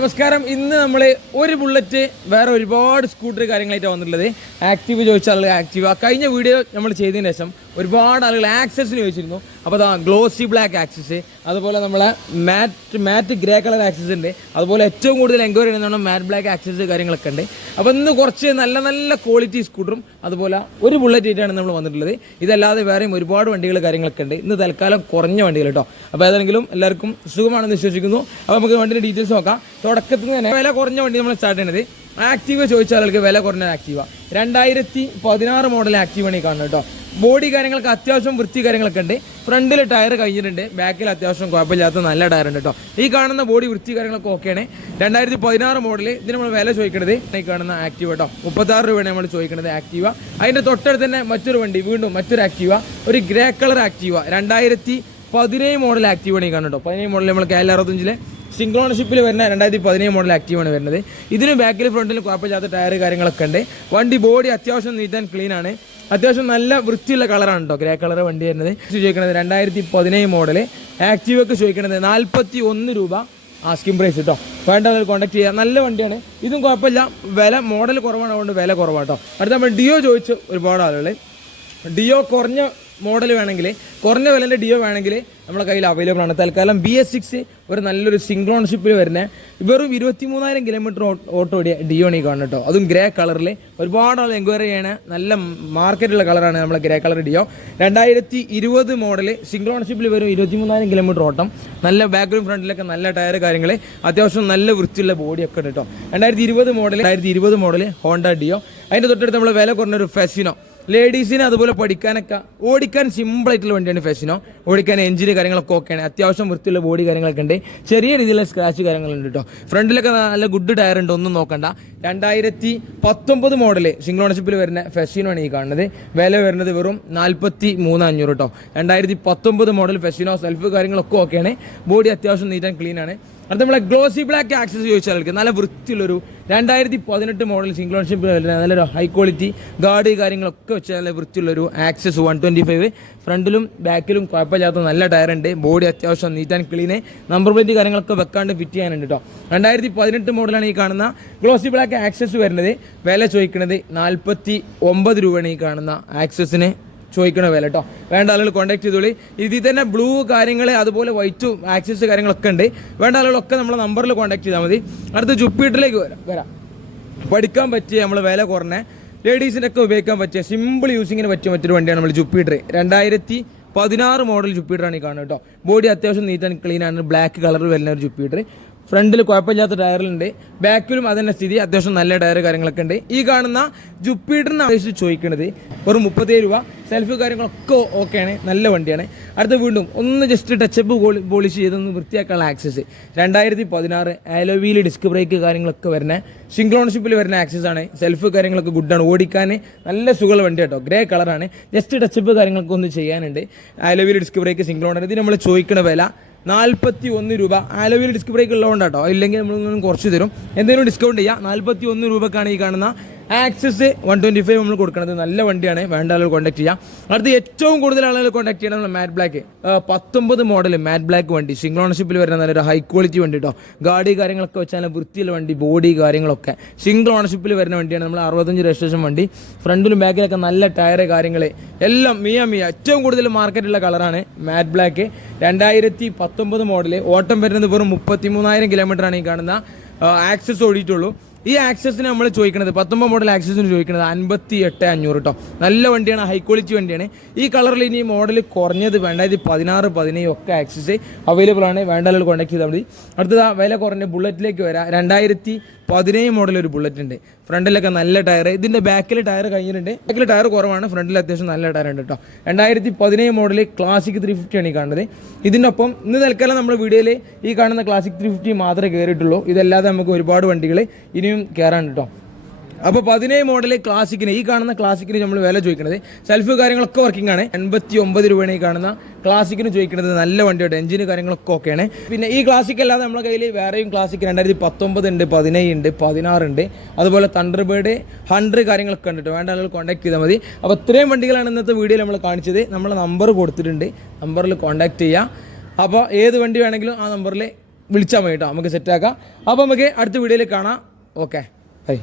നമസ്കാരം. ഇന്ന് നമ്മൾ ഒരു ബുള്ളറ്റ് വേറെ ഒരുപാട് സ്കൂട്ടർ കാര്യങ്ങളായിട്ടാണ് വന്നിട്ടുള്ളത്. ആക്റ്റീവ് ചോദിച്ചാൽ ആക്റ്റീവ്. കഴിഞ്ഞ വീഡിയോ നമ്മൾ ചെയ്തതിന് ശേഷം ഒരുപാട് ആളുകൾ ആക്സസ് ചോദിച്ചിരുന്നു. അപ്പോൾ അതാ ഗ്ലോസി ബ്ലാക്ക് ആക്സസ് അതുപോലെ നമ്മളെ matte matte grey colour Access ഉണ്ട്. അതുപോലെ ഏറ്റവും കൂടുതൽ എൻക്വയറി ചെയ്യുന്ന മാറ്റ് ബ്ലാക്ക് ആക്സസ് കാര്യങ്ങളൊക്കെ ഉണ്ട്. അപ്പോൾ ഇന്ന് കുറച്ച് നല്ല നല്ല ക്വാളിറ്റി സ്കൂട്ടറും അതുപോലെ ഒരു ബുള്ളറ്റ് ആയിട്ടാണ് നമ്മൾ വന്നിട്ടുള്ളത്. ഇതല്ലാതെ വേറെയും ഒരുപാട് വണ്ടികൾ കാര്യങ്ങളൊക്കെ ഉണ്ട്. ഇന്ന് തൽക്കാലം കുറഞ്ഞ വണ്ടികൾ കേട്ടോ. അപ്പോൾ ഏതെങ്കിലും എല്ലാവർക്കും സുഖമാണെന്ന് വിശ്വസിക്കുന്നു. അപ്പോൾ നമുക്ക് വണ്ടിയുടെ ഡീറ്റെയിൽസ് നോക്കാം. തുടക്കത്തിൽ തന്നെ വില കുറഞ്ഞ വണ്ടി നമ്മൾ സ്റ്റാർട്ട് ചെയ്യുന്നത് ആക്റ്റീവ് ചോദിച്ച ആളുകൾക്ക് വില കുറഞ്ഞ ആക്റ്റീവ രണ്ടായിരത്തി പതിനാറ് മോഡൽ ആക്റ്റീവാണ് ഈ കാണുന്നത് കേട്ടോ. ബോഡി കാര്യങ്ങൾക്ക് അത്യാവശ്യം വൃത്തി കാര്യങ്ങളൊക്കെ ഉണ്ട്. ഫ്രണ്ടിൽ ടയർ കഴിഞ്ഞിട്ടുണ്ട്. ബാക്കിൽ അത്യാവശ്യം കുഴപ്പമില്ലാത്ത നല്ല ടയർ ഉണ്ട് കേട്ടോ. ഈ കാണുന്ന ബോഡി വൃത്തി കാര്യങ്ങളൊക്കെ ഓക്കെയാണ് രണ്ടായിരത്തി പതിനാറ് മോഡൽ ഇതിന് നമ്മൾ വില ചോദിക്കണത് ഈ കാണുന്ന ആക്റ്റീവ കേട്ടോ മുപ്പത്താറ് രൂപയാണ് നമ്മൾ ചോദിക്കുന്നത് ആക്റ്റീവ അതിന്റെ തൊട്ടടുത്ത് തന്നെ മറ്റൊരു വണ്ടി വീണ്ടും മറ്റൊരു ആക്റ്റീവ ഒരു ഗ്രേ കളർ ആക്റ്റീവ രണ്ടായിരത്തി പതിനേഴ് മോഡൽ ആക്റ്റീവാണ് ഈ കാണുന്നത് കേട്ടോ പതിനേഴ് മോഡൽ നമ്മൾ കേരള അറുപത്തഞ്ചിലെ സിംഗ്ലോണഷിപ്പിൽ വരുന്ന രണ്ടായിരത്തി പതിനേഴ് മോഡൽ ആക്റ്റീവാണ് വരുന്നത്. ഇതിന് ബാക്കിൽ ഫ്രണ്ടിൽ കുഴപ്പമില്ലാത്ത ടയർ കാര്യങ്ങളൊക്കെ ഉണ്ട് വണ്ടി ബോഡി അത്യാവശ്യം നീറ്റ് ആൻഡ് ക്ലീൻ ആണ്. അത്യാവശ്യം നല്ല വൃത്തിയുള്ള കളറാണ് കേട്ടോ ഗ്രേ കളർ വണ്ടി വരുന്നത്. ചോദിക്കുന്നത് രണ്ടായിരത്തി പതിനേഴ് മോഡൽ ആക്റ്റീവൊക്കെ ചോദിക്കുന്നത് നാൽപ്പത്തി ഒന്ന് രൂപ ആസ്കിംഗ് പ്രൈസ് കേട്ടോ വേണ്ടവർ കോൺടാക്ട് ചെയ്യുക നല്ല വണ്ടിയാണ്. ഇതും കുഴപ്പമില്ല. വില മോഡൽ കുറവാണ്. അതുകൊണ്ട് വില കുറവാണ് കേട്ടോ അടുത്ത നമ്മൾ ഡിയോ ചോദിച്ച് ഒരുപാട് ആളുകൾ ഡിയോ കുറഞ്ഞ മോഡൽ വേണമെങ്കിൽ കുറഞ്ഞ വിലന്റെ ഡിയോ വേണമെങ്കിൽ നമ്മുടെ കയ്യിൽ അവൈലബിൾ ആണ്. തൽക്കാലം ബി എസ് സിക്സ് ഒരു നല്ലൊരു സിംഗ്ലോൺഷിപ്പിൽ വരുന്നത് വെറും ഇരുപത്തി മൂന്നായിരം കിലോമീറ്റർ ഓട്ടോ ഓടിയ ഡിയോ ആണ് ഈ കേട്ടോ. അതും ഗ്രേ കളറിൽ ഒരുപാട് ആൾ എൻക്വയറി ചെയ്യണ നല്ല മാർക്കറ്റുള്ള കളറാണ് നമ്മളെ ഗ്രേ കളർ ഡിയോ രണ്ടായിരത്തി ഇരുപത് മോഡൽ സിംഗ്ലോൺഷിപ്പിൽ വരും ഇരുപത്തി മൂന്നായിരം കിലോമീറ്റർ ഓട്ടം. നല്ല ബാക്ക്ഗ്രൗണ്ട് ഫ്രണ്ടിലൊക്കെ നല്ല ടയർ കാര്യങ്ങൾ അത്യാവശ്യം നല്ല വൃത്തിയുള്ള ബോഡിയൊക്കെ ഉണ്ട് കേട്ടോ. രണ്ടായിരത്തി ഇരുപത് മോഡൽ രണ്ടായിരത്തി ഇരുപത് മോഡൽ ഹോണ്ട ഡിയോ അതിന്റെ തൊട്ടടുത്ത് നമ്മൾ വില കുറഞ്ഞൊരു ഫെസിനോ ലേഡീസിന് അതുപോലെ പഠിക്കാനൊക്കെ ഓടിക്കാൻ സിമ്പിൾ ആയിട്ടുള്ള വണ്ടിയാണ് ഫെസിനോ ഓടിക്കാൻ എഞ്ചിന് കാര്യങ്ങളൊക്കെ ഓക്കെയാണ് അത്യാവശ്യം വൃത്തിയുള്ള ബോഡി കാര്യങ്ങളൊക്കെ ഉണ്ട്. ചെറിയ രീതിയിലുള്ള സ്ക്രാച്ച് കാര്യങ്ങളുണ്ട് കേട്ടോ. ഫ്രണ്ടിലൊക്കെ നല്ല ഗുഡ് ടയർ ഉണ്ട് ഒന്നും നോക്കണ്ട. രണ്ടായിരത്തി പത്തൊമ്പത് മോഡൽ സിംഗിൾ ഓണർഷിപ്പിൽ വരുന്ന ഫെഷീനാണ് ഈ കാണുന്നത്. വില വരുന്നത് വെറും നാൽപ്പത്തി മൂന്ന് അഞ്ഞൂറ് കേട്ടോ. രണ്ടായിരത്തി പത്തൊമ്പത് മോഡൽ ഫെസിനോ സെൽഫ് കാര്യങ്ങളൊക്കെ ഓക്കെയാണ് ബോഡി അത്യാവശ്യം നീറ്റ് ആൻഡ് ക്ലീൻ ആണ്. അടുത്ത നമ്മളെ ഗ്ലോസി ബ്ലാക്ക് ആക്സസ് ചോദിച്ചാൽ നല്ല വൃത്തിയുള്ളൊരു രണ്ടായിരത്തി പതിനെട്ട് മോഡൽ സിംഗിൾ നല്ലൊരു ഹൈ ക്വാളിറ്റി ഗാർഡ് കാര്യങ്ങളൊക്കെ വെച്ച് നല്ല വൃത്തിയുള്ളൊരു ആക്സസ് വൺ ട്വന്റി ഫൈവ് ഫ്രണ്ടിലും ബാക്കിലും കുഴപ്പമില്ലാത്ത നല്ല ടയർ ഉണ്ട്. ബോഡി അത്യാവശ്യം neat and clean number plate കാര്യങ്ങളൊക്കെ വെക്കാണ്ട് ഫിറ്റ് ചെയ്യാനുണ്ട് കേട്ടോ രണ്ടായിരത്തി പതിനെട്ട് മോഡലാണ് ഈ കാണുന്ന ഗ്ലോസി ബ്ലാക്ക് ആക്സസ് വരുന്നത്. വില ചോദിക്കുന്നത് നാൽപ്പത്തി ഒമ്പത് രൂപയാണ് ഈ കാണുന്ന ആക്സസിന് ചോദിക്കണ വില കേട്ടോ വേണ്ട ആളുകൾ കോൺടാക്ട് ചെയ്തോളി. ഇതിൽ തന്നെ ബ്ലൂ കാര്യങ്ങൾ അതുപോലെ വൈറ്റും ആക്സസ് കാര്യങ്ങളൊക്കെ ഉണ്ട്. വേണ്ട ആളുകളൊക്കെ നമ്മളെ നമ്പറിൽ കോൺടാക്ട് ചെയ്താൽ മതി. അടുത്ത ജുപ്പീറ്ററിലേക്ക് വരാം. വരാം. പഠിക്കാൻ പറ്റിയ നമ്മൾ വില കുറഞ്ഞ ലേഡീസിന്റെ ഒക്കെ ഉപയോഗിക്കാൻ പറ്റിയ സിമ്പിൾ യൂസിങ്ങിന് പറ്റിയ മറ്റൊരു വണ്ടിയാണ് നമ്മൾ ജുപ്പീറ്റർ രണ്ടായിരത്തി പതിനാറ് മോഡൽ ജുപ്പീറ്ററാണ് ഈ കാണുന്നത് കേട്ടോ ബോഡി അത്യാവശ്യം നീറ്റ് ആൻഡ് ക്ലീൻ ആണ്. ബ്ലാക്ക് കളറിൽ വരുന്ന ഒരു ജുപ്പിറ്റർ ഫ്രണ്ടിൽ കുഴപ്പമില്ലാത്ത ടയറിലുണ്ട്. ബാക്കിലും അതിന്റെ സ്ഥിതി. അത്യാവശ്യം നല്ല ടയർ കാര്യങ്ങളൊക്കെ ഉണ്ട്. ഈ കാണുന്ന ജുപ്പിറ്ററിന് അപേക്ഷിച്ച് ചോദിക്കുന്നത് ഒരു മുപ്പത്തേഴ് രൂപ. സെൽഫി കാര്യങ്ങളൊക്കെ ഓക്കെയാണ് നല്ല വണ്ടിയാണ്. അടുത്ത വീണ്ടും ഒന്ന് ജസ്റ്റ് ടച്ചപ്പ് പോളിഷ് ചെയ്തൊന്ന് വൃത്തിയാക്കാനുള്ള ആക്സസ് രണ്ടായിരത്തി പതിനാറ് ആലോവിയിൽ ഡിസ്ക് ബ്രേക്ക് കാര്യങ്ങളൊക്കെ വരുന്ന സിംഗിൾ ഓണർഷിപ്പിൽ വരുന്ന ആക്സസ് ആണ്. സെൽഫ് കാര്യങ്ങളൊക്കെ ഗുഡാണ് ഓടിക്കാൻ നല്ല സുഖമുള്ള വണ്ടി കേട്ടോ. ഗ്രേ കളറാണ് ജസ്റ്റ് ടച്ചപ്പ് കാര്യങ്ങളൊക്കെ ഒന്ന് ചെയ്യാനുണ്ട്. ആലോവിയിൽ ഡിസ്ക് ബ്രേക്ക് സിംഗിൾ ഓണർ ഇത് നമ്മൾ ചോദിക്കുന്ന വില നാൽപ്പത്തി ഒന്ന് രൂപ. ആലോവിൽ ഡിസ്ക് ബ്രേക്ക് ഉള്ളതുകൊണ്ട് കേട്ടോ ഇല്ലെങ്കിൽ നമ്മളൊന്നും കുറച്ച് തരും. എന്തെങ്കിലും ഡിസ്കൗണ്ട് ചെയ്യാം. നാൽപ്പത്തി ഒന്ന് രൂപക്കാണ് ഈ കാണുന്ന ആക്സസ് വൺ ട്വന്റി ഫൈവ് നമ്മൾ കൊടുക്കുന്നത് നല്ല വണ്ടിയാണ്. വേണ്ട ആളുകൾ കോൺടാക്ട് ചെയ്യാം. അടുത്ത് ഏറ്റവും കൂടുതൽ ആളുകൾ കോൺടാക്ട് ചെയ്യണം നമ്മൾ മാറ്റ് ബ്ലാക്ക് പത്തൊമ്പത് മോഡൽ മാറ്റ് ബ്ലാക്ക് വണ്ടി. സിംഗിൾ ഓണർഷിപ്പിൽ വരുന്ന നല്ലൊരു ഹൈ ക്വാളിറ്റി വണ്ടി കേട്ടോ ഗാഡി കാര്യങ്ങളൊക്കെ വെച്ചാൽ വൃത്തിയുള്ള വണ്ടി ബോഡി കാര്യങ്ങളൊക്കെ. സിംഗിൾ ഓണർഷിപ്പിൽ വരുന്ന വണ്ടിയാണ് നമ്മൾ അറുപത്തഞ്ച് രജിസ്ട്രേഷൻ വണ്ടി. ഫ്രണ്ടിലും ബാക്കിലൊക്കെ നല്ല ടയർ കാര്യങ്ങൾ എല്ലാം മിയ മിയ. ഏറ്റവും കൂടുതൽ മാർക്കറ്റുള്ള കളറാണ് മാറ്റ് ബ്ലാക്ക് രണ്ടായിരത്തി പത്തൊമ്പത് മോഡൽ ഓട്ടം വരുന്നത് വെറും മുപ്പത്തി മൂന്നായിരം കിലോമീറ്ററാണ് ഈ കാണുന്ന. ആക്സസ് ഓടിയിട്ടുള്ളൂ. ഈ ആക്സസിന് നമ്മൾ ചോദിക്കുന്നത് പത്തൊമ്പത് മോഡൽ ആക്സസിന് ചോദിക്കുന്നത് അൻപത്തി എട്ട് അഞ്ഞൂറ് കേട്ടോ നല്ല വണ്ടിയാണ് ഹൈ ക്വാളിറ്റി വണ്ടിയാണ്. ഈ കളറിൽ ഇനി മോഡൽ കുറഞ്ഞത് രണ്ടായിരത്തി പതിനാറ് പതിനേഴ് ഒക്കെ ആക്സസ് അവൈലബിൾ ആണ്. വേണ്ട ആളുകൾ കോൺടാക്ട് ചെയ്താൽ മതി. അടുത്തത് വില കുറഞ്ഞ ബുള്ളറ്റിലേക്ക് വരാം. രണ്ടായിരത്തി പതിനേഴ് മോഡൽ ഒരു ബുള്ളറ്റ് ഉണ്ട്. ഫ്രണ്ടിലൊക്കെ നല്ല ടയർ ഇതിന്റെ ബാക്കിൽ ടയർ കഴിഞ്ഞിട്ടുണ്ട്. ബാക്കിൽ ടയർ കുറവാണ്. ഫ്രണ്ടിൽ അത്യാവശ്യം നല്ല ടയർ ഉണ്ട് കേട്ടോ രണ്ടായിരത്തി പതിനേഴ് മോഡൽ ക്ലാസിക് ത്രീ ഫിഫ്റ്റി ആണ് ഈ കാണുന്നത്. ഇതിനൊപ്പം ഇന്ന് തൽക്കാലം നമ്മുടെ വീഡിയോയിൽ ഈ കാണുന്ന ക്ലാസിക് ത്രീ ഫിഫ്റ്റി മാത്രമേ കയറിയിട്ടുള്ളൂ ഇതല്ലാതെ നമുക്ക് ഒരുപാട് വണ്ടികൾ ഇനിയും കയറാൻ കേട്ടോ അപ്പോൾ പതിനേഴ് മോഡൽ ക്ലാസിക്കിന് ഈ കാണുന്ന ക്ലാസിക്കിന് നമ്മൾ വില ചോദിക്കുന്നത് സെൽഫ് കാര്യങ്ങളൊക്കെ വർക്കിംഗ് ആണ്. എൺപത്തി ഒമ്പത് രൂപയാണ് ഈ കാണുന്ന ക്ലാസിക്കിന് ചോദിക്കുന്നത് നല്ല വണ്ടിയുടെ എഞ്ചിന് കാര്യങ്ങളൊക്കെ ഓക്കെയാണ് പിന്നെ ഈ ക്ലാസിക് അല്ലാതെ നമ്മുടെ കയ്യിൽ വേറെയും ക്ലാസിക് രണ്ടായിരത്തി പത്തൊമ്പത് ഉണ്ട് പതിനേഴ് ഉണ്ട് പതിനാറ് ഉണ്ട്. അതുപോലെ തണ്ടർ തണ്ടർബേർഡ് ഹൺഡ്രഡ് കാര്യങ്ങളൊക്കെ കണ്ടിട്ട് വേണ്ട ആളുകൾ കോൺടാക്ട് ചെയ്താൽ മതി. അപ്പോൾ ഇത്രയും വണ്ടികളാണ് ഇന്നത്തെ വീഡിയോയിൽ നമ്മൾ കാണിച്ചത്. നമ്മൾ നമ്പർ കൊടുത്തിട്ടുണ്ട്. നമ്പറിൽ കോൺടാക്ട് ചെയ്യുക അപ്പോൾ ഏത് വണ്ടി വേണമെങ്കിലും ആ നമ്പറിൽ വിളിച്ചാൽ മതി കേട്ടോ നമുക്ക് സെറ്റാക്കാം അപ്പോൾ നമുക്ക് അടുത്ത വീഡിയോയിൽ കാണാം. Okay bye